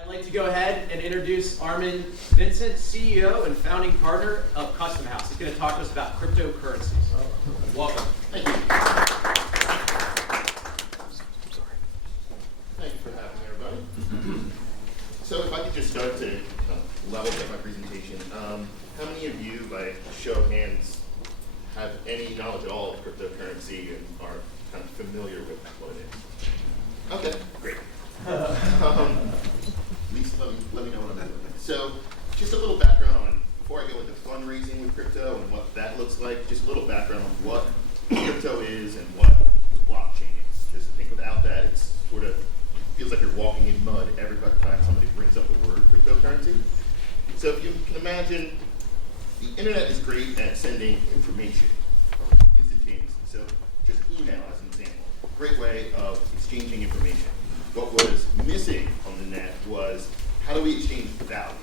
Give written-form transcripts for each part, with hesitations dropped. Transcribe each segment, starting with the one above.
I'd like to go ahead and introduce Armon Vincent, CEO and founding partner of Custom House. He's going to talk to us about cryptocurrencies. Welcome. Thank you. Thank you for having me, everybody. So if I could just start to level set my presentation. How many of you, by show of hands, have any knowledge at all of cryptocurrency and are kind of familiar with what it is? Okay, great. At least let me know what I'm doing. So just a little background on, before I go into fundraising with crypto and what that looks like, just a little background on what crypto is and what blockchain is. Because I think without that, it's sort of feels like you're walking in mud every time somebody brings up the word cryptocurrency. So if you can imagine, the internet is great at sending information instantaneously. So just email as an example. Great way of exchanging information. What was missing on the net was, how do we exchange value,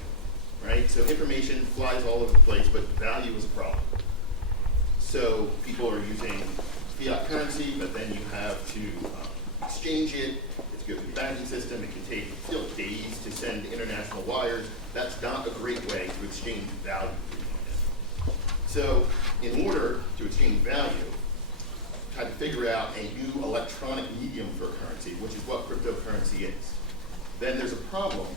right? So information flies all over the place, but value is a problem. So people are using fiat currency, but then you have to exchange it. It's good through the banking system. It can take still days to send international wires. That's not a great way to exchange value. So in order to exchange value, try to figure out a new electronic medium for currency, which is what cryptocurrency is. Then there's a problem.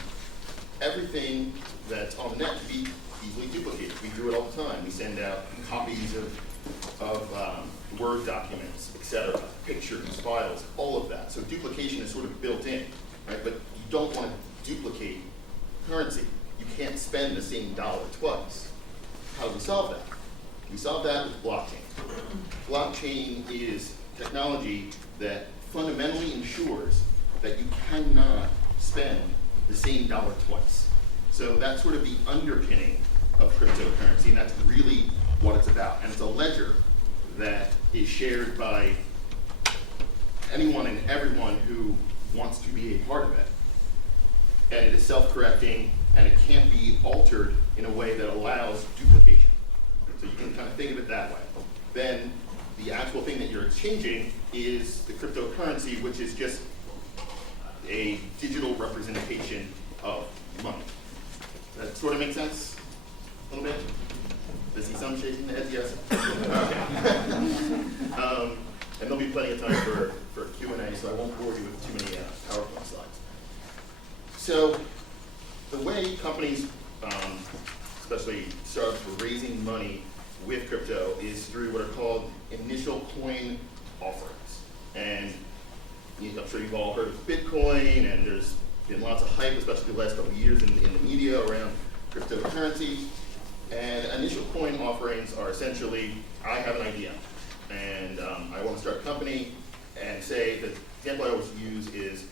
Everything that's on the net can be easily duplicated. We do it all the time. We send out copies of Word documents, etc., pictures, files, all of that. So duplication is sort of built in, right? But you don't want to duplicate currency. You can't spend the same dollar twice. How do we solve that? We solve that with blockchain. Blockchain is technology that fundamentally ensures that you cannot spend the same dollar twice. So that's sort of the underpinning of cryptocurrency, and that's really what it's about. And it's a ledger that is shared by anyone and everyone who wants to be a part of it. And it is self-correcting, and it can't be altered in a way that allows duplication. So you can kind of think of it that way. Then the actual thing that you're exchanging is the cryptocurrency, which is just a digital representation of money. Does that sort of make sense? A little bit? Does he some shaking the head? Yes. And there'll be plenty of time for Q&A, so I won't bore you with too many PowerPoint slides. So the way companies, especially startups, are raising money with crypto is through what are called initial coin offerings. And I'm sure you've all heard of Bitcoin, and there's been lots of hype, especially the last couple of years in the media around cryptocurrency. And initial coin offerings are essentially, I have an idea, and I want to start a company, and say, the example I always use is,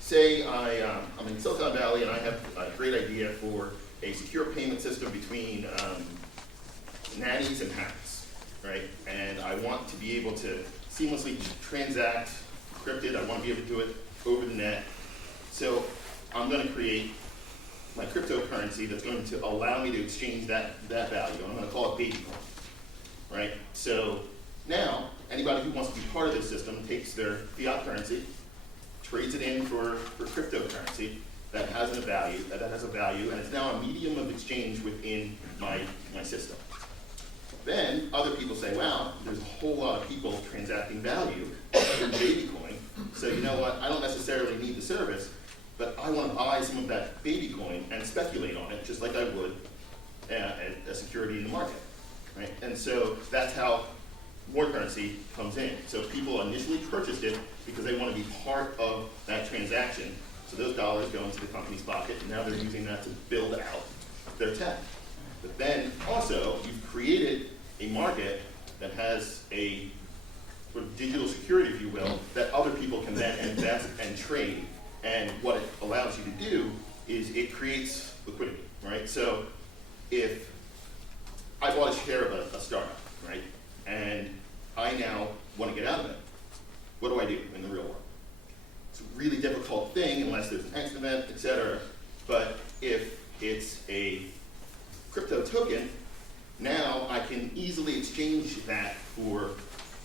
say I'm in Silicon Valley and I have a great idea for a secure payment system between nannies and parents, right? And I want to be able to seamlessly transact encrypted. I want to be able to do it over the net. So I'm going to create my cryptocurrency that's going to allow me to exchange that value. And I'm going to call it baby coin, right? So now anybody who wants to be part of this system takes their fiat currency, trades it in for cryptocurrency that has a value, and it's now a medium of exchange within my system. Then other people say, wow, there's a whole lot of people transacting value in baby coin, so you know what, I don't necessarily need the service, but I want to buy some of that baby coin and speculate on it just like I would a security in the market, right? And so that's how more currency comes in. So people initially purchased it because they want to be part of that transaction. So those dollars go into the company's pocket, and now they're using that to build out their tech. But then also, you've created a market that has a sort of digital security, if you will, that other people can then invest and trade. And what it allows you to do is it creates liquidity, right? So if I bought a share of a startup, right, and I now want to get out of it, what do I do in the real world? It's a really difficult thing unless there's an exit event, et cetera. But if it's a crypto token, now I can easily exchange that for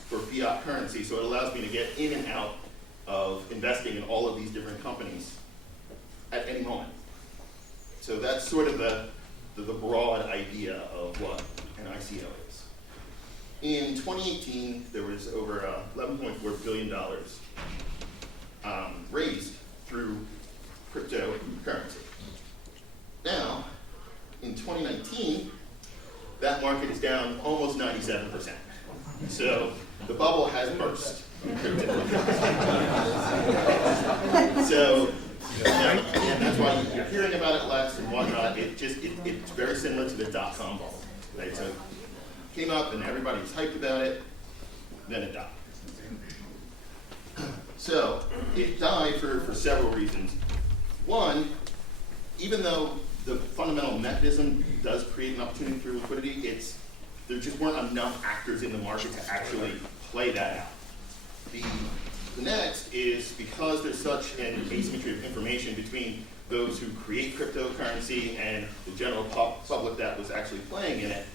fiat currency. So it allows me to get in and out of investing in all of these different companies at any moment. So that's sort of the broad idea of what an ICO is. In 2018, there was over $11.4 billion raised through cryptocurrency. Now, in 2019, that market is down almost 97%. So the bubble has burst. So, and that's why you're hearing about it less and whatnot. It's very similar to the dot-com bubble. Right? So it came up and everybody was hyped about it, then it died. So it died for several reasons. One, even though the fundamental mechanism does create an opportunity through liquidity, there just weren't enough actors in the market to actually play that out. The next is because there's such an asymmetry of information between those who create cryptocurrency and the general public that was actually playing in it,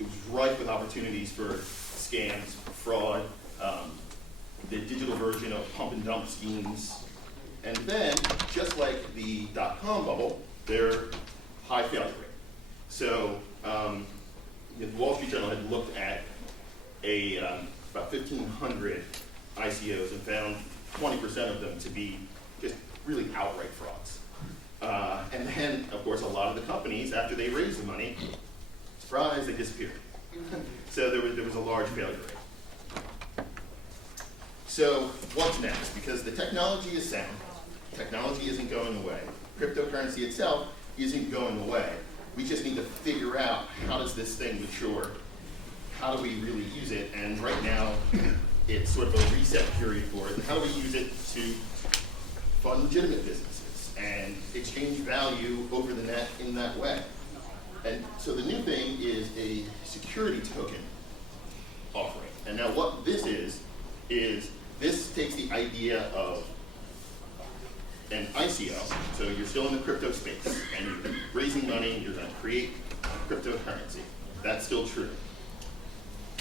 it was rife with opportunities for scams, fraud, the digital version of pump and dump schemes. And then, just like the dot-com bubble, they're high failure rate. So the Wall Street Journal had looked at about 1,500 ICOs and found 20% of them to be just really outright frauds. And then, of course, a lot of the companies, after they raised the money, surprise, they disappeared. So there was a large failure rate. So what's next? Because the technology is sound. Technology isn't going away. Cryptocurrency itself isn't going away. We just need to figure out, how does this thing mature? How do we really use it? And right now, it's sort of a reset period for it. And how do we use it to fund legitimate businesses and exchange value over the net in that way? And so the new thing is a security token offering. And now what this is this takes the idea of an ICO, so you're still in the crypto space, and you're raising money, and you're going to create cryptocurrency. That's still true.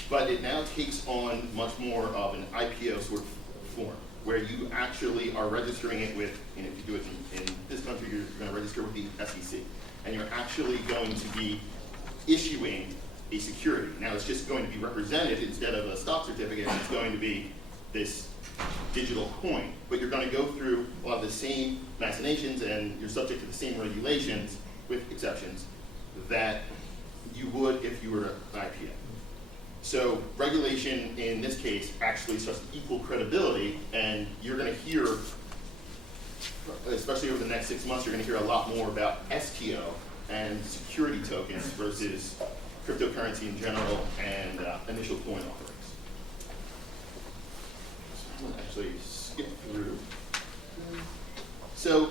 But it now takes on much more of an IPO sort of form, where you actually are registering it with, and if you do it in this country, you're going to register with the SEC. And you're actually going to be issuing a security. Now it's just going to be represented instead of a stock certificate, it's going to be this digital coin, but you're going to go through a lot of the same machinations and you're subject to the same regulations, with exceptions, that you would if you were an IPO. So regulation in this case actually starts to equal credibility, and you're going to hear, especially over the next 6 months, you're going to hear a lot more about STO and security tokens versus cryptocurrency in general and initial coin offerings. I'm going to actually skip through. So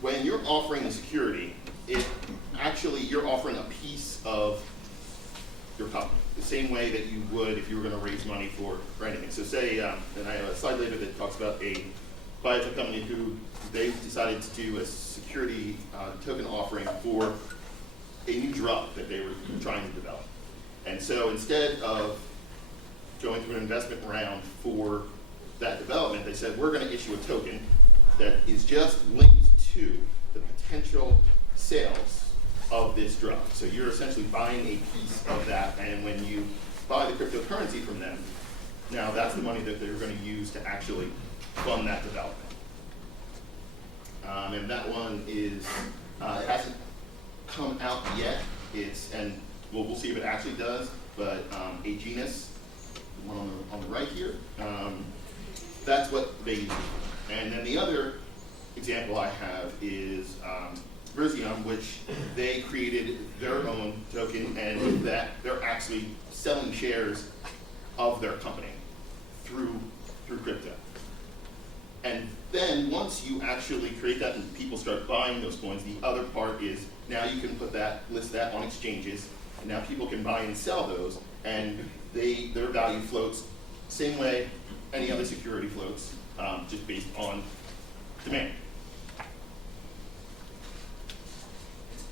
when you're offering a security, you're offering a piece of your company, the same way that you would if you were going to raise money for anything. So say, and I have a slide later that talks about a biotech company who they decided to do a security token offering for a new drug that they were trying to develop. And so instead of going through an investment round for that development, they said, we're going to issue a token that is just linked to the potential sales of this drug. So you're essentially buying a piece of that, and when you buy the cryptocurrency from them, now that's the money that they're going to use to actually fund that development. And that one is, it hasn't come out yet. And we'll see if it actually does, but a genus, the one on the right here, that's what they use. And then the other example I have is RBC, which they created their own token, and with that, they're actually selling shares of their company through crypto. And then once you actually create that and people start buying those coins, the other part is now you can list that on exchanges, and now people can buy and sell those, and their value floats same way any other security floats, just based on demand.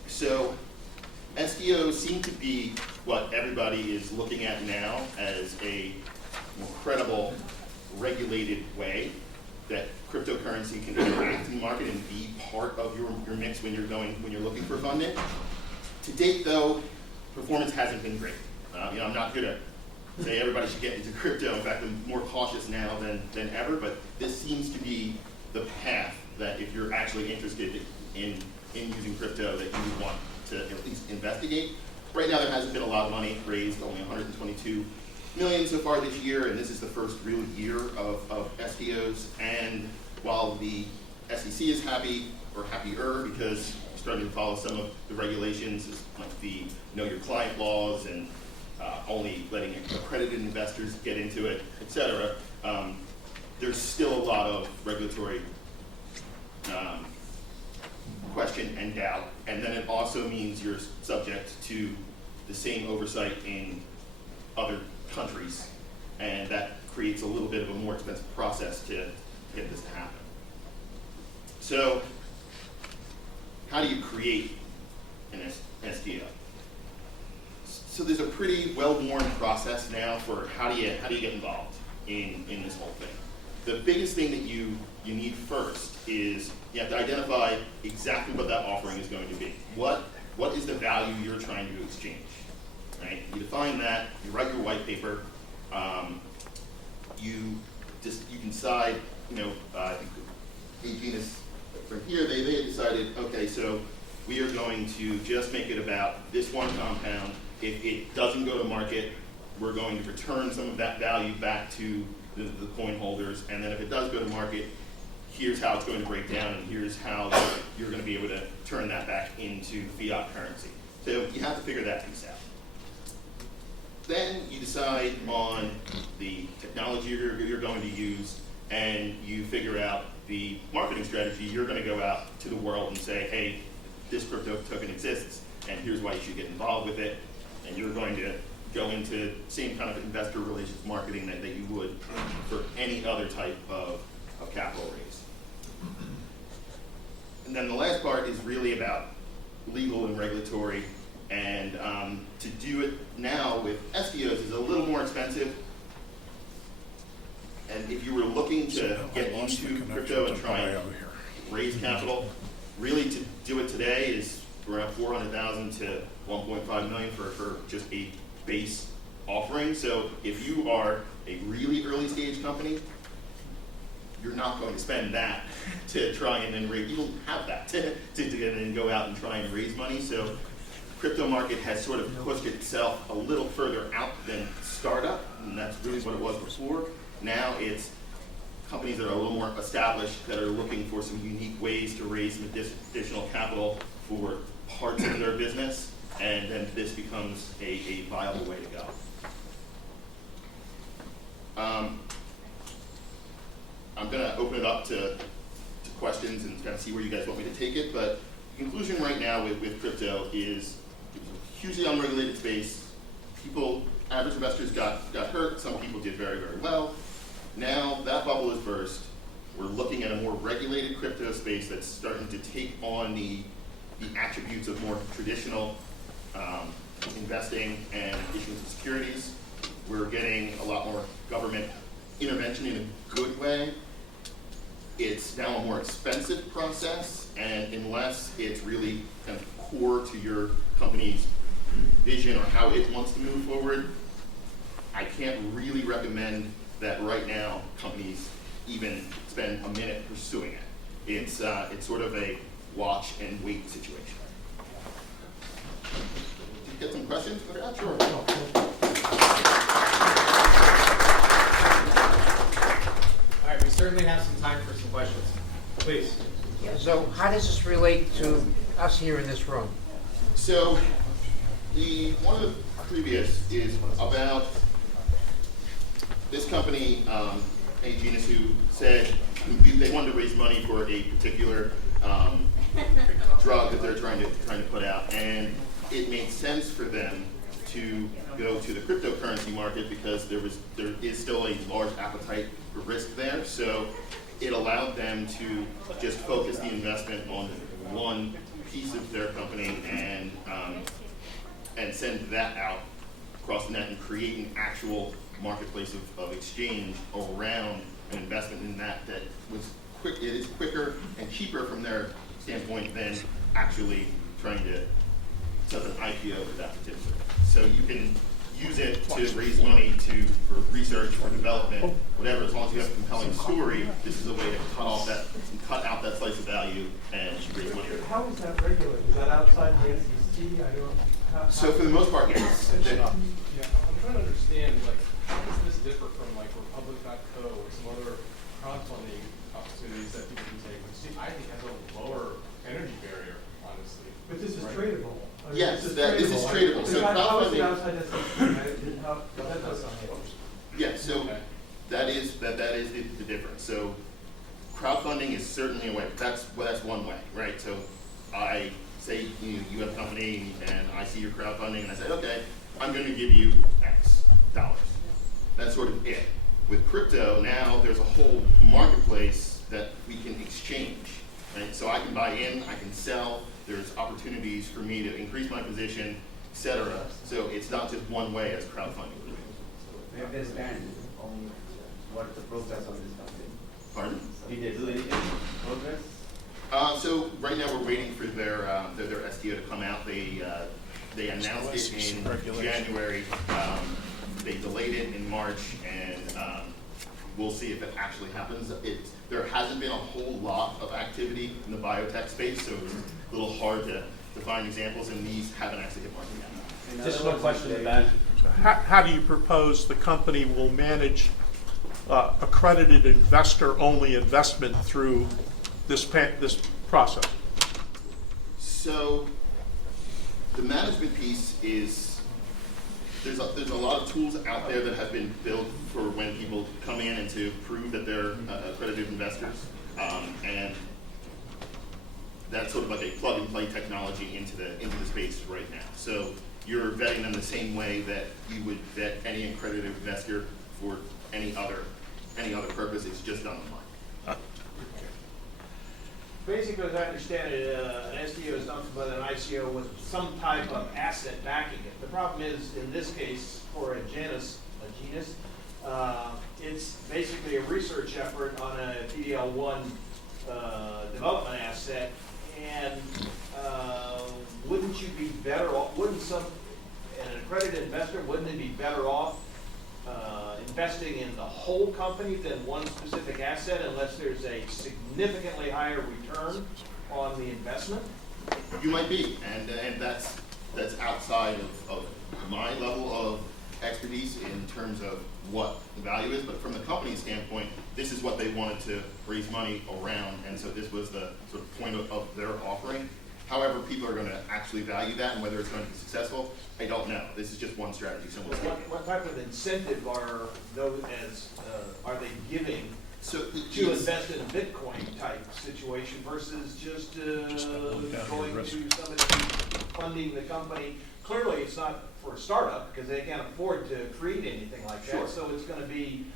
So STOs seem to be what everybody is looking at now as a more credible, regulated way that cryptocurrency can interact in the market and be part of your mix when you're looking for funding. To date, though, performance hasn't been great. I'm not going to say everybody should get into crypto. In fact, I'm more cautious now than ever, but this seems to be the path that if you're actually interested in using crypto, that you would want to at least investigate. Right now, there hasn't been a lot of money raised, only 122 million so far this year, and this is the first real year of STOs. And while the SEC is happy, or happier, because we're starting to follow some of the regulations, like the Know Your Client laws and only letting accredited investors get into it, et cetera, there's still a lot of regulatory question and doubt. And then it also means you're subject to the same oversight in other countries, and that creates a little bit of a more expensive process to get this to happen. So, how do you create an STO? So there's a pretty well-worn process now for how do you get involved in this whole thing. The biggest thing that you need first is you have to identify exactly what that offering is going to be. What is the value you're trying to exchange? Right? You define that. You write your white paper. You can decide. I think Aegis from here they had decided. Okay, so we are going to just make it about this one compound. If it doesn't go to market, we're going to return some of that value back to the coin holders. And then if it does go to market, here's how it's going to break down, and here's how you're going to be able to turn that back into fiat currency. So you have to figure that piece out. Then you decide on the technology you're going to use, and you figure out the marketing strategy. You're going to go out to the world and say, hey, this crypto token exists, and here's why you should get involved with it. And you're going to go into the same kind of investor relations marketing that you would for any other type of capital raise. And then the last part is really about legal and regulatory. And to do it now with STOs is a little more expensive. And if you were looking to get into crypto and try and raise capital, really to do it today is around 400,000 to 1.5 million for just a base offering. So if you are a really early stage company, you're not going to spend that to try and then raise. You don't have that to then go out and try and raise money. So crypto market has sort of pushed itself a little further out than startup, and that's really what it was before. Now it's companies that are a little more established that are looking for some unique ways to raise some additional capital for parts of their business, and then this becomes a viable way to go. I'm going to open it up to questions and kind of see where you guys want me to take it, but the conclusion right now with crypto is it's a hugely unregulated space. Average investors got hurt. Some people did very, very well. Now that bubble is burst. We're looking at a more regulated crypto space that's starting to take on the attributes of more traditional investing and issuance of securities. We're getting a lot more government intervention in a good way. It's now a more expensive process, and unless it's really kind of core to your company's vision or how it wants to move forward, I can't really recommend that right now companies even spend a minute pursuing it. It's sort of a watch and wait situation. Did you get some questions? Yeah, sure. All right, we certainly have some time for some questions. Please. Yeah, so how does this relate to us here in this room? So one of the previous is about this company, Aegis, who said they wanted to raise money for a particular drug that they're trying to put out, and it made sense for them to go to the cryptocurrency market because there is still a large appetite for risk there. So it allowed them to just focus the investment on one piece of their company and send that out across the net and create an actual marketplace of exchange around an investment in that was is quicker and cheaper from their standpoint than actually trying to set an IPO with that particular. So you can use it to raise money for research, for development, whatever, as long as you have a compelling story, this is a way to cut out that slice of value and raise money. How is that regulated? Is that outside the SEC? So for the most part, yes. Yeah, I'm trying to understand, like, how does this differ from like Republic.co or some other crowdfunding opportunities that people can take? Which I think has a lower energy barrier, honestly. But this is Right. tradable. I mean, Yes, this is tradable. So how is it crowdfunding, outside SEC? That doesn't yeah, so Okay. that is the difference. So crowdfunding is certainly a way. That's one way, right? So I say you have a company and I see your crowdfunding and I say, okay, I'm going to give you X dollars. That's sort of it. With crypto, now there's a whole marketplace that we can exchange, right? So I can buy in, I can sell. There's opportunities for me to increase my position, etc. So it's not just one way as crowdfunding would be. We understand what the progress of this company. Pardon? Did they do anything? Progress? So right now we're waiting for their STO to come out. They announced it in January. They delayed it in March, and we'll see if it actually happens. There hasn't been a whole lot of activity in the biotech space, so it's a little hard to find examples, and these haven't actually hit market yet. Just one question in the back. How do you propose the company will manage accredited investor-only investment through this process? So the management piece is there's a lot of tools out there that have been built for when people come in and to prove that they're accredited investors, and that's sort of like a plug-and-play technology into the space right now. So you're vetting them the same way that you would vet any accredited investor for any other purpose. It's just done online. Basically, as I understand it, an SDO is nothing but an ICO with some type of asset backing it. The problem is, in this case, for a genus, it's basically a research effort on a PDL1 development asset. And wouldn't you be better off? An accredited investor, wouldn't it be better off investing in the whole company than one specific asset, unless there's a significantly higher return on the investment? You might be, and that's outside of my level of expertise in terms of what the value is. But from the company standpoint, this is what they wanted to raise money around, and so this was the sort of point of their offering. However, people are going to actually value that, and whether it's going to be successful, I don't know. This is just one strategy. What type of incentive are they giving So to invest in a Bitcoin type situation versus just going to somebody funding the company? Clearly, it's not for a startup because they can't afford to create anything like that. Sure. So it's going to be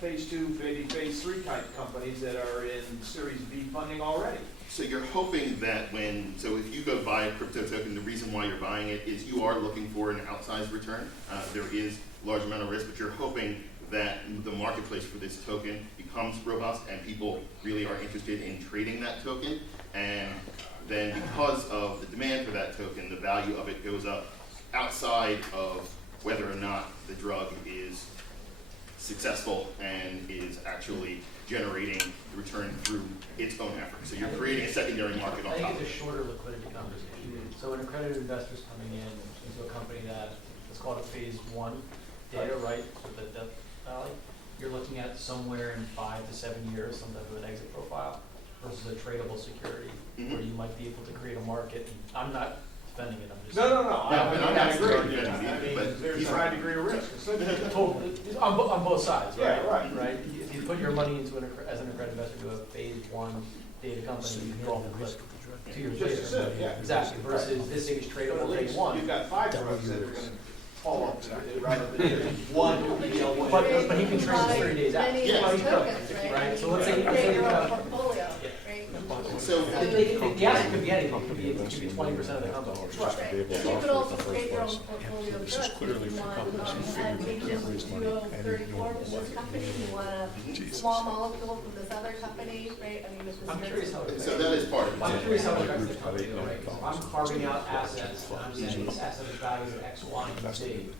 phase 2, maybe phase 3 type companies that are in Series B funding already. So you're hoping that so if you go buy a crypto token, the reason why you're buying it is you are looking for an outsized return. There is a large amount of risk, but you're hoping that the marketplace for this token becomes robust and people really are interested in trading that token. And then because of the demand for that token, the value of it goes up outside of whether or not the drug is successful and is actually generating return through its own effort. So you're creating a secondary market on I top think of it's a it. shorter liquidity conversation. So an accredited investor's coming in into a company that is called a phase 1 data, right? So the Death Valley, you're looking at somewhere in 5 to 7 years, some type of an exit profile versus a tradable security where you might be able to create a market. I'm not defending it, I'm just No. I'm I agree. not defending it, I mean, but there's he's a high degree of risk. totally on both sides, right? Yeah, right. If you put your money into as an accredited investor to a phase 1 data company, you can draw the risk 2 years later. Just as soon, yeah. Exactly. Versus this is But tradable at day least 1. you've got 5 drugs that are going to fall off rather than one PDL1. But he can trade 30 days out. Yeah. Well, he could, Tokens, right? right? So let's say You create your own yeah. portfolio, Yeah. right? So, The asset could be anything, it could be 20% of the company. Right. You could also create your own portfolio of drugs. If you want, HM2034 from this company, you want a small molecule from this other company, right? I mean, this is I'm curious how it so that is part of it. I'm curious how it affects the company though, right? 'Cause I'm carving out assets, and I'm saying this asset is valued at X, Y, and Z,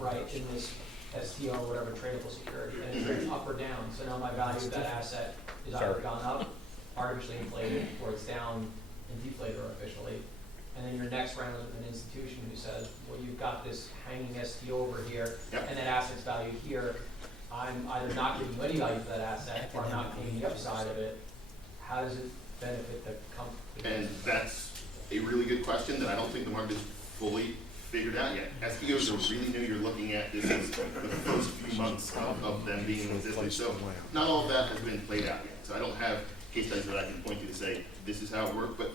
right, in this STO or whatever tradable security, and it's trading up or down, so now my value of that asset is either gone up, artificially inflated, or it's down and deflated artificially. And then your next round is with an institution who says, well, you've got this hanging STO over here, Yep. and that asset's valued here. I'm either not giving you any value for that asset, or I'm not paying the upside of it. How does it benefit the company? And that's a really good question that I don't think the market is fully figured out yet. SPOs are really new. You're looking at this as the first few months of them being in existence. So not all of that has been played out yet. So I don't have case studies that I can point to say this is how it worked. But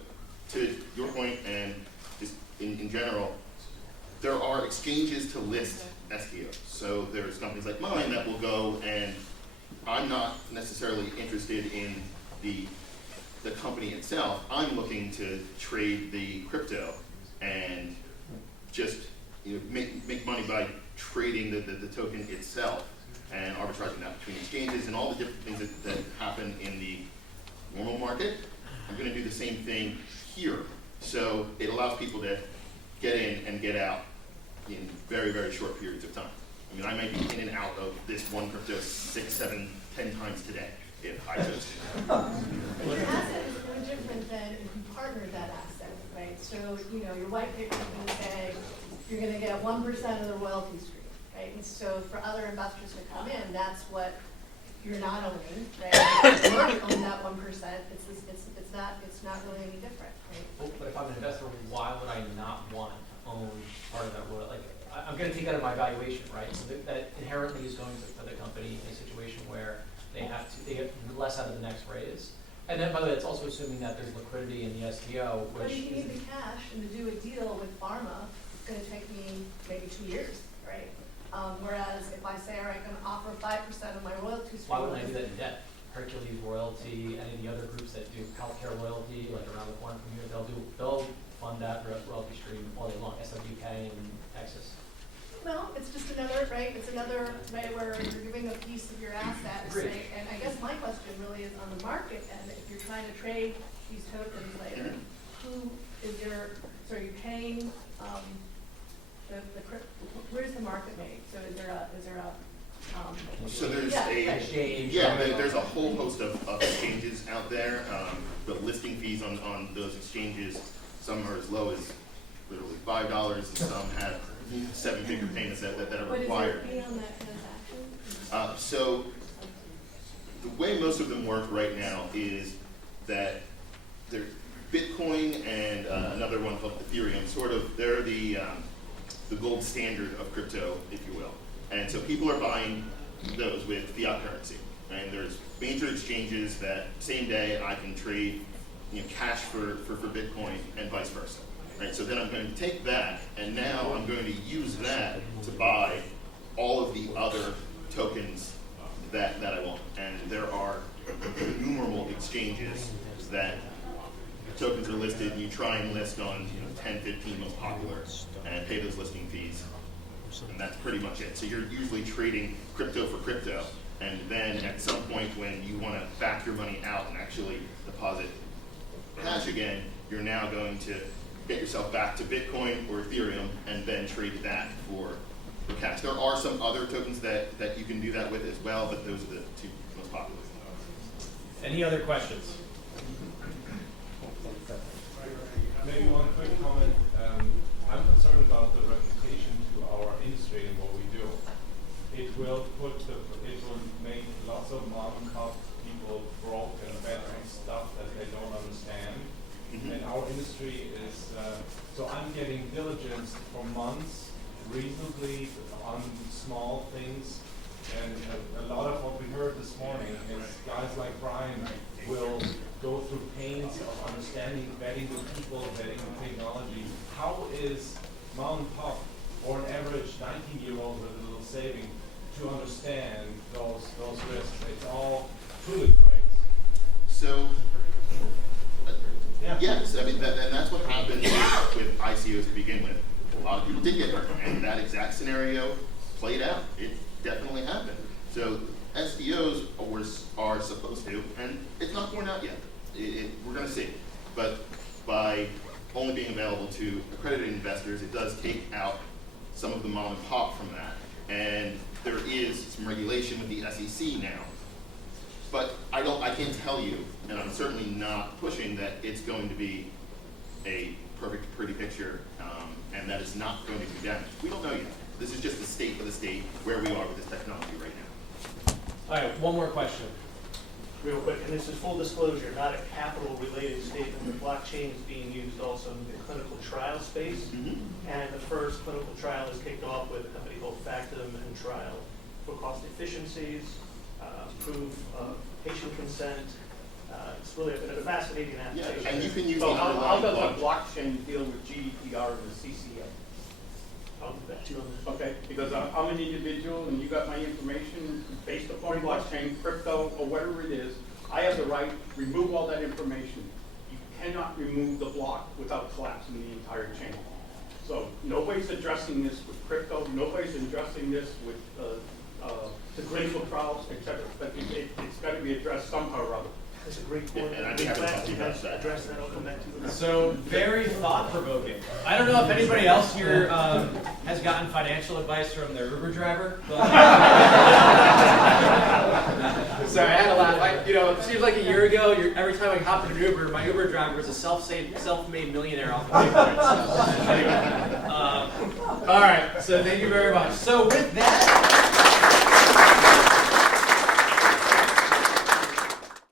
to your point, and just in general, there are exchanges to list SPOs. So there's companies like mine that will go, and I'm not necessarily interested in the company itself. I'm looking to trade the crypto and just make money by trading the token itself and arbitraging that between exchanges and all the different things that happen in the normal market. I'm going to do the same thing here. So it allows people to get in and get out in very, very short periods of time. I mean, I might be in and out of this one crypto 6, 7, 10 times today if I chose to. Your asset is no different than if you partner that asset, right? So, your white paper is going to say you're going to get 1% of the royalty stream, right? And so for other investors to come in, that's what you're not owning, right? If you already own that 1%, it's not really any different, right? Well, but if I'm an investor, why would I not want to own part of that royalty? Like, I'm going to take that out of my valuation, right? So that inherently is going to put the company in a situation where they get less out of the next raise. And then, by the way, it's also assuming that there's liquidity in the STO, But which if you need the cash and to do a deal with pharma, it's going to take me maybe 2 years, right? Whereas if I say, all right, I'm going to offer 5% of my royalty stream. why wouldn't I do that in debt? Hercules Royalty, any of the other groups that do healthcare royalty, like around the corner from here, they'll fund that royalty stream all day long, SWK in Texas. Well, it's just another, right, it's another way where you're giving a piece of your assets, Agreed. right? And I guess my question really is on the market end, if you're trying to trade these tokens later, so are you paying, where's the market made? So is there a So there's Exchange. there's a whole host of exchanges out there. The listing fees on those exchanges, some are as low as literally $5, and some have 7-figure payments that are required. What is the fee on that transaction? So the way most of them work right now is that they're Bitcoin and another one called Ethereum. They're the gold standard of crypto, if you will. And so people are buying those with fiat currency. And there's major exchanges that same day I can trade cash for Bitcoin and vice versa. Right? So then I'm going to take that, and now I'm going to use that to buy all of the other tokens that I want. And there are innumerable exchanges that tokens are listed, and you try and list on 10, 15 most popular and pay those listing fees. And that's pretty much it. So you're usually trading crypto for crypto, and then at some point when you want to back your money out and actually deposit cash again, you're now going to get yourself back to Bitcoin or Ethereum and then trade that for cash. There are some other tokens that you can do that with as well, but those are the two most popular. Any other questions? Maybe one quick comment. I'm concerned about the reputation to our industry and what we do. It will make lots of mom and pop people broke and bet on stuff that they don't understand. And our industry is, so I'm getting diligence for months, reasonably on small things. And a lot of what we heard this morning is guys like Brian will go through pains of understanding, betting with people, betting with technology. How is mom and pop or an average 19-year-old with a little saving to understand those risks? It's all truly great. So SEOs to begin with. A lot of people did get hurt, and that exact scenario played out. It definitely happened. So SEOs are supposed to, and it's not borne out yet. We're going to see. But by only being available to accredited investors, it does take out some of the mom and pop from that. And there is some regulation with the SEC now. But I can't tell you, and I'm certainly not pushing that it's going to be a perfect, pretty picture, and that it's not going to do damage. We don't know yet. This is just the state of the state where we are with this technology right now. All right, one more question. Real quick, and this is full disclosure, not a capital-related statement. The blockchain is being used also in the clinical trial space. And the first clinical trial is kicked off with a company called Factum and Trial for cost efficiencies, proof of patient consent. It's really a fascinating application. Yeah, and you can use So the how does underlying a blockchain deal with GDPR and the CCA? I'll get back to you on that. Okay, because I'm an individual and you got my information based upon blockchain, crypto, or whatever it is. I have the right to remove all that information. You cannot remove the block without collapsing the entire chain. So nobody's addressing this with crypto, nobody's addressing this with the clinical trials, etc. But it's got to be addressed somehow or other. That's a great point. And I'd be happy to talk to you about that. Address that, I'll come back to you. So very thought-provoking. I don't know if anybody else here has gotten financial advice from their Uber driver, but sorry, I had to laugh. It seems like a year ago, every time I hopped in an Uber, my Uber driver was a self-made millionaire off the paper. So, anyway, all right. So thank you very much. So with that.